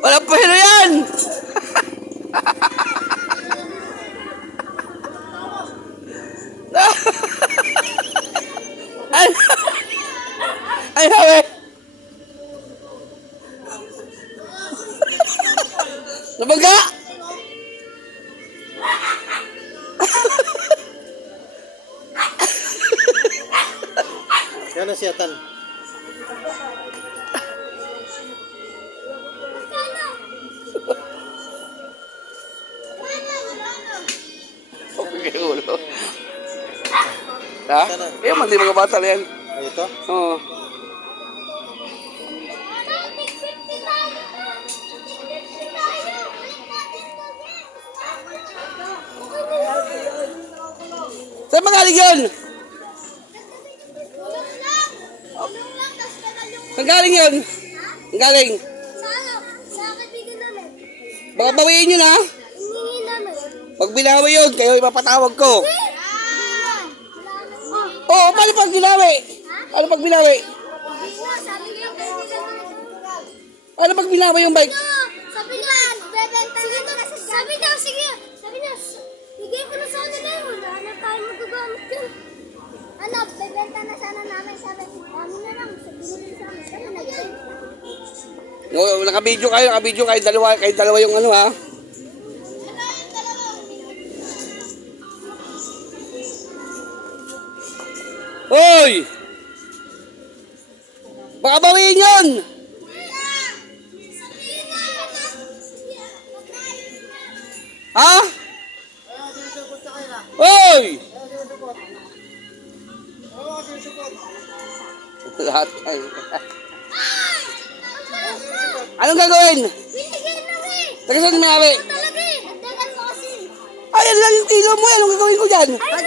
Walang pahilo yan! Ay! Ay, hawe! Nabaga! Yan ang siyatan. Okay, ulo. Ha? Eh, mali mga bata na yan. Ay, ito? Oo. Saan magaling yun? Saan galing yun? Saan galing? Sa kaibigan namin. Baka bawiin nyo na. Hiningi namin. Pag binawi yun, kayo ipapatawag ko. Oo, paano pag binawi? Ano pag binawi? Sabi niya, Ano pag binawi yung bike? sabi niya, bebenta na. Sabi niya, sige. Sabi niya, bigay ko na sa kanila yun. Wala na tayo magagamit yun. Ano, bebenta na sana namin. Sabi, kami na lang. Sabi nila sa amin. Kami nag-benta. No, naka-video kayo dalawa yung ano ha. Hoy! Baka bawiin yun! Ha? Hoy! Lahat kayo. Anong gagawin? Binigay na rin. Taga saan may awi? Talaga eh. Nagdagan mo kasi. Ay, yan lang yung kilo mo. Anong gagawin ko dyan? Ay,